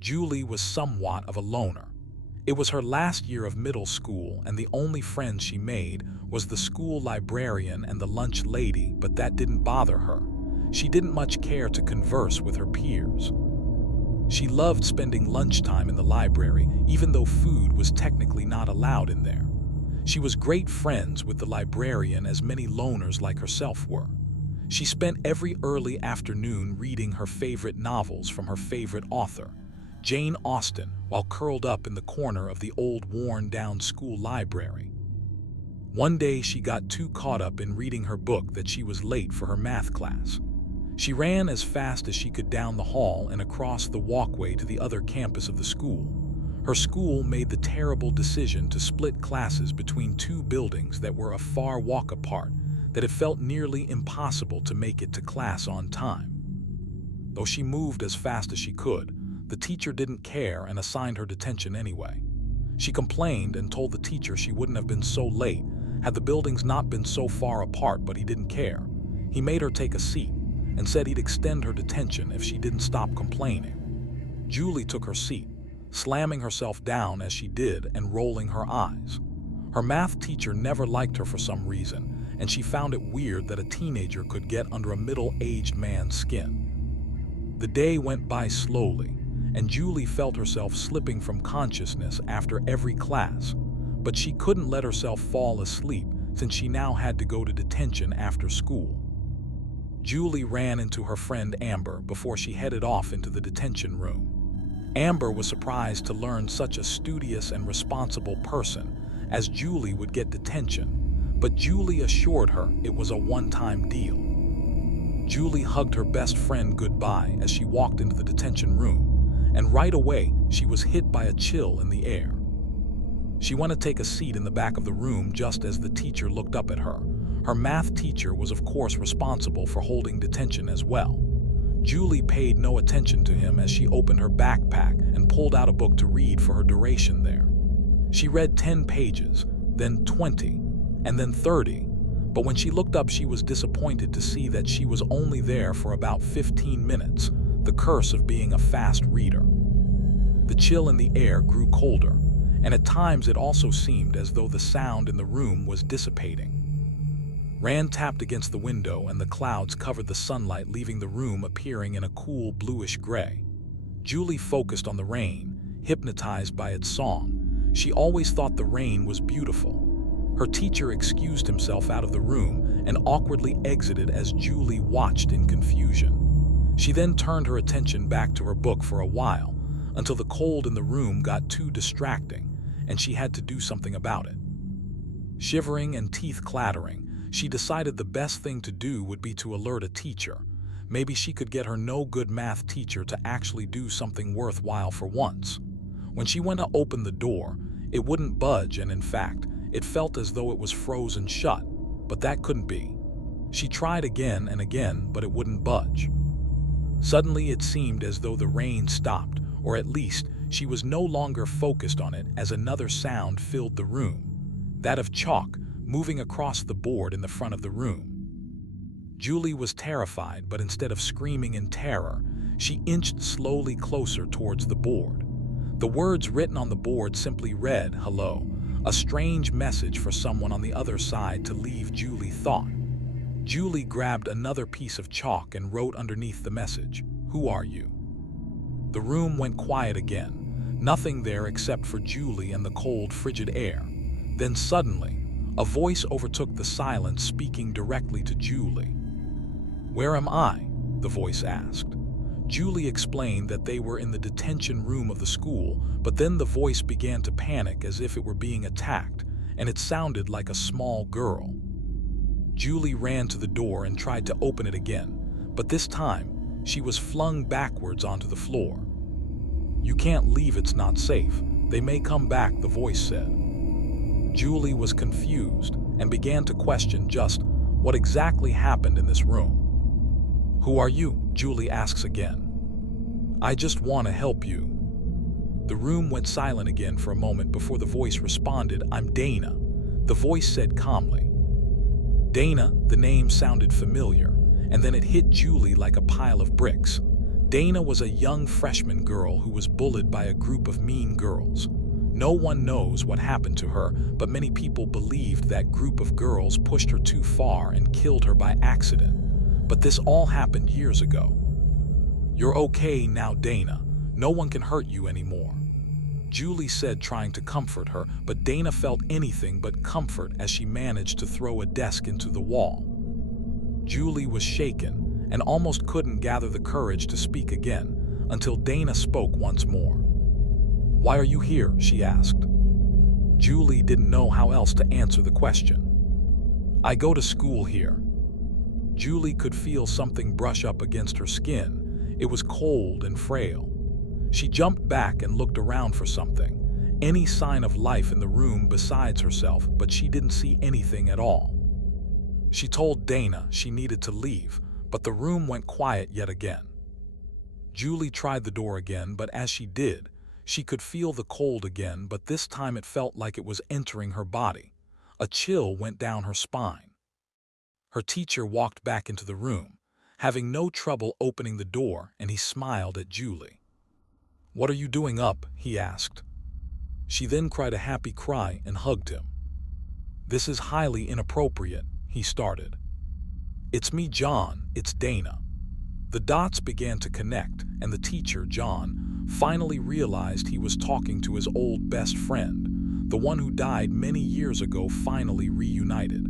Julie was somewhat of a loner. It was her last year of middle school, and the only friends she made was the school librarian and the lunch lady, but that didn't bother her. She didn't much care to converse with her peers. She loved spending lunchtime in the library, even though food was technically not allowed in there. She was great friends with the librarian, as many loners like herself were. She spent every early afternoon reading her favorite novels from her favorite author, Jane Austen, while curled up in the corner of the old worn-down school library. One day she got too caught up in reading her book that she was late for her math class. She ran as fast as she could down the hall and across the walkway to the other campus of the school. Her school made the terrible decision to split classes between two buildings that were a far walk apart, that it felt nearly impossible to make it to class on time. Though she moved as fast as she could, the teacher didn't care and assigned her detention anyway. She complained and told the teacher she wouldn't have been so late had the buildings not been so far apart, but he didn't care. He made her take a seat and said he'd extend her detention if she didn't stop complaining. Julie took her seat, slamming herself down as she did and rolling her eyes. Her math teacher never liked her for some reason, and she found it weird that a teenager could get under a middle-aged man's skin. The day went by slowly, and Julie felt herself slipping from consciousness after every class, but she couldn't let herself fall asleep since she now had to go to detention after school. Julie ran into her friend Amber before she headed off into the detention room. Amber was surprised to learn such a studious and responsible person as Julie would get detention, but Julie assured her it was a one-time deal. Julie hugged her best friend goodbye as she walked into the detention room, and right away she was hit by a chill in the air. She went to take a seat in the back of the room just as the teacher looked up at her. Her math teacher was of course responsible for holding detention as well. Julie paid no attention to him as she opened her backpack and pulled out a book to read for her duration there. She read 10 pages, then 20, and then 30, but when she looked up she was disappointed to see that she was only there for about 15 minutes, the curse of being a fast reader. The chill in the air grew colder, and at times it also seemed as though the sound in the room was dissipating. Rain tapped against the window and the clouds covered the sunlight, leaving the room appearing in a cool bluish gray. Julie focused on the rain, hypnotized by its song. She always thought the rain was beautiful. Her teacher excused himself out of the room and awkwardly exited as Julie watched in confusion. She then turned her attention back to her book for a while, until the cold in the room got too distracting and she had to do something about it. Shivering and teeth clattering, she decided the best thing to do would be to alert a teacher. Maybe she could get her no-good math teacher to actually do something worthwhile for once. When she went to open the door, it wouldn't budge, and in fact, it felt as though it was frozen shut, but that couldn't be. She tried again and again, but it wouldn't budge. Suddenly it seemed as though the rain stopped, or at least she was no longer focused on it, as another sound filled the room, that of chalk moving across the board in the front of the room. Julie was terrified, but instead of screaming in terror, she inched slowly closer towards the board. The words written on the board simply read, "Hello," a strange message for someone on the other side to leave, Julie thought. Julie grabbed another piece of chalk and wrote underneath the message, "Who are you?" The room went quiet again, nothing there except for Julie and the cold, frigid air. Then suddenly, a voice overtook the silence, speaking directly to Julie. "Where am I?" the voice asked. Julie explained that they were in the detention room of the school, but then the voice began to panic as if it were being attacked, and it sounded like a small girl. Julie ran to the door and tried to open it again, but this time, she was flung backwards onto the floor. "You can't leave, it's not safe. They may come back," the voice said. Julie was confused and began to question just what exactly happened in this room. "Who are you?" Julie asks again. "I just want to help you." The room went silent again for a moment before the voice responded, "I'm Dana," the voice said calmly. Dana, the name sounded familiar, and then it hit Julie like a pile of bricks. Dana was a young freshman girl who was bullied by a group of mean girls. No one knows what happened to her, but many people believed that group of girls pushed her too far and killed her by accident. But this all happened years ago. "You're okay now, Dana. No one can hurt you anymore," Julie said, trying to comfort her, but Dana felt anything but comfort as she managed to throw a desk into the wall. Julie was shaken and almost couldn't gather the courage to speak again until Dana spoke once more. "Why are you here?" she asked. Julie didn't know how else to answer the question. "I go to school here." Julie could feel something brush up against her skin. It was cold and frail. She jumped back and looked around for something, any sign of life in the room besides herself, but she didn't see anything at all. She told Dana she needed to leave, but the room went quiet yet again. Julie tried the door again, but as she did, she could feel the cold again, but this time it felt like it was entering her body. A chill went down her spine. Her teacher walked back into the room, having no trouble opening the door, and he smiled at Julie. "What are you doing up?" he asked. She then cried a happy cry and hugged him. "This is highly inappropriate," he started. "It's me, John. It's Dana." The dots began to connect, and the teacher, John, finally realized he was talking to his old best friend, the one who died many years ago, finally reunited.